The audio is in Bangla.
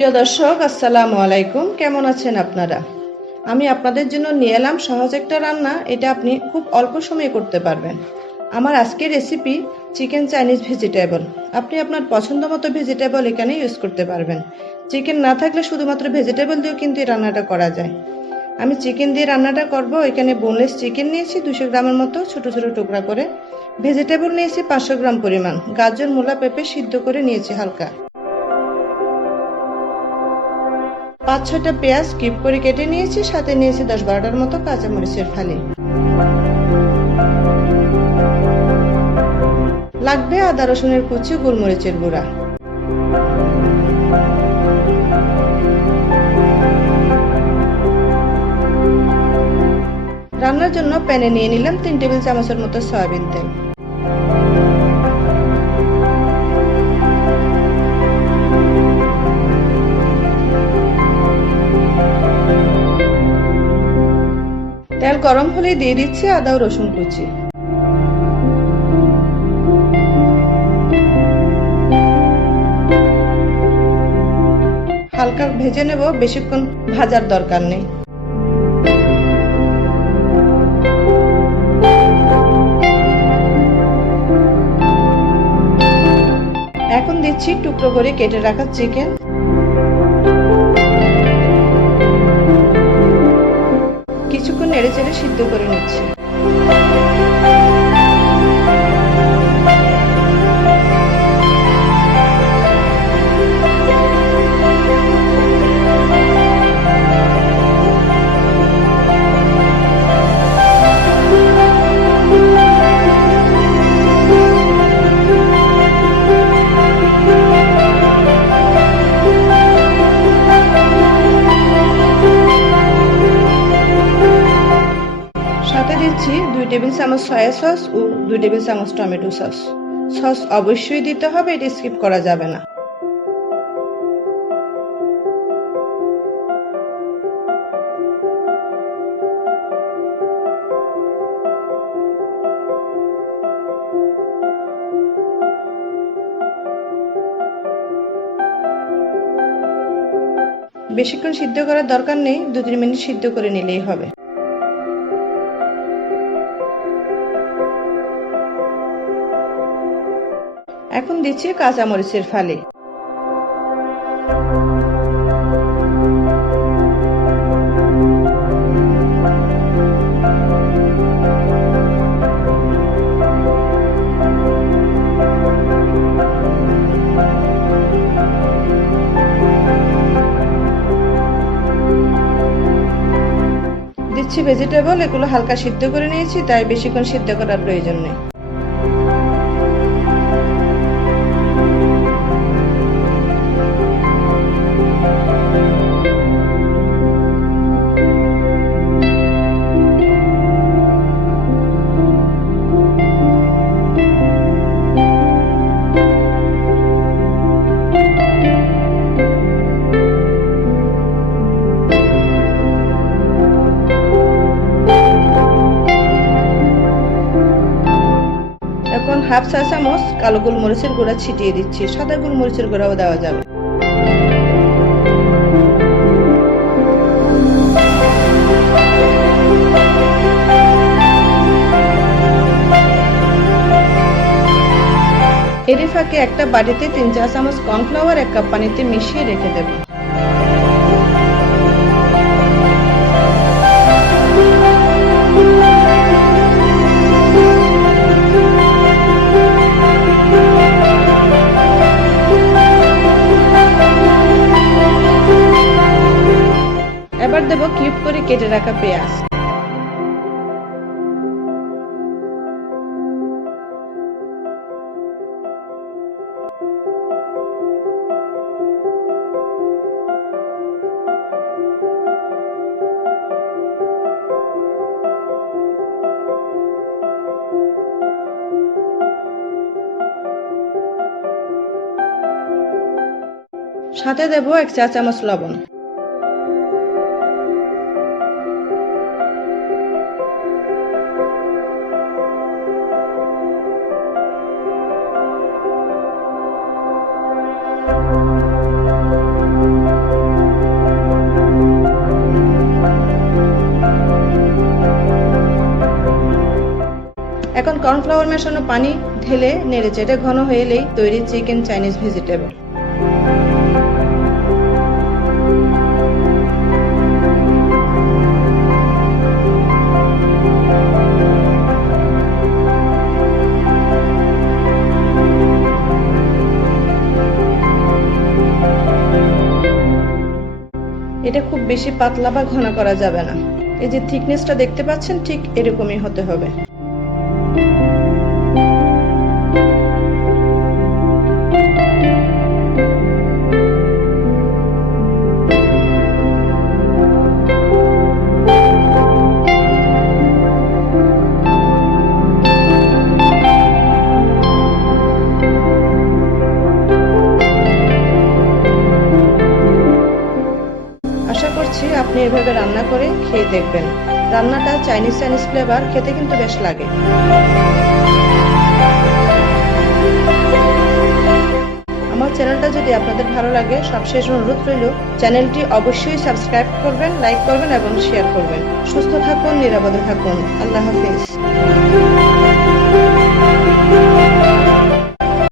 প্রিয় দর্শক, আসসালামু আলাইকুম। কেমন আছেন আপনারা? আমি আপনাদের জন্য নিয়ে এলাম সহজ একটা রান্না। এটা আপনি খুব অল্প সময়ে করতে পারবেন। আমার আজকের রেসিপি চিকেন চাইনিজ ভেজিটেবল। আপনি আপনার পছন্দ মতো ভেজিটেবল এখানে ইউজ করতে পারবেন। চিকেন না থাকলে শুধুমাত্র ভেজিটেবল দিয়েও কিন্তু এই রান্নাটা করা যায়। আমি চিকেন দিয়ে রান্নাটা করব। এখানে বোনলেস চিকেন নিয়েছি 200 গ্রামের মতো, ছোট ছোট টুকরা করে। ভেজিটেবল নিয়েছি 500 গ্রাম পরিমাণ। গাজর, মূলা, পেঁপে সিদ্ধ করে নিয়েছি হালকা। 5-6টা পেঁয়াজ কিউব করে কেটে নিয়েছি, সাথে নিয়েছি 10-12টার মতো কাঁচামরিচের ফালি। লাগবে আদা রসুনের কুচি, গোলমরিচের গুঁড়া। রান্নার জন্য প্যানে নিয়ে নিলাম 3 টেবিল চামচের মতো সয়াবিন তেল। তেল গরম হলেই দিয়ে দিচ্ছি আদা ও রসুন কুচি। হালকা ভেজে নেব, বেশিক্ষণ ভাজার দরকার নেই। এখন দিচ্ছি টুকরো করে কেটে রাখা চিকেন। কিছুক্ষণ নেড়ে চেড়ে সিদ্ধ করে নিচ্ছি। সাথে দিচ্ছি 2 টেবিল চামচ সয়া সস ও 2 টেবিল চামচ টমেটো সস। সস অবশ্যই দিতে হবে, এটা স্কিপ করা যাবে না। বেশিক্ষণ সিদ্ধ করার দরকার নেই, 2-3 মিনিট সিদ্ধ করে নিলেই হবে। এখন দিচ্ছি কাঁচামরিচের ফালি। দিচ্ছি ভেজিটেবল। এগুলো হালকা সিদ্ধ করে নিয়েছি, তাই বেশিক্ষণ সিদ্ধ করার প্রয়োজন নেই। এখন হাফ চা চামচ কালো গোলমরিচের গুঁড়া ছিটিয়ে দিচ্ছি। সাদা গোলমরিচের গুঁড়াও দেওয়া যাবে। এর ফাঁকে একটা বাটিতে 3 চা চামচ কর্নফ্লাওয়ার 1 কাপ পানিতে মিশিয়ে রেখে দেব। এবার দেব কিউব করে কেটে রাখা পেঁয়াজ। সাথে দেব 1 চা চামচ লবণ। এখন কর্নফ্লাওয়ার মেশানো পানি ঢেলে নেড়েচেড়ে ঘন হয়ে এলেই তৈরি চিকেন চাইনিজ ভেজিটেবল। এটা খুব বেশি পাতলা বা ঘন করা যাবে না। এই যে থিকনেসটা দেখতে পাচ্ছেন, ঠিক এরকমই হতে হবে। আশা করছি আপনি এভাবে রান্না করে খেয়ে দেখবেন। রান্নাটা চাইনিজ ফ্লেভার, খেতে কিন্তু বেশ লাগে। আমার চ্যানেলটা যদি আপনাদের ভালো লাগে, সবশেষ অনুরোধ রইল চ্যানেলটি অবশ্যই সাবস্ক্রাইব করবেন, লাইক করবেন এবং শেয়ার করবেন। সুস্থ থাকুন, নিরাপদে থাকুন। আল্লাহ হাফিজ।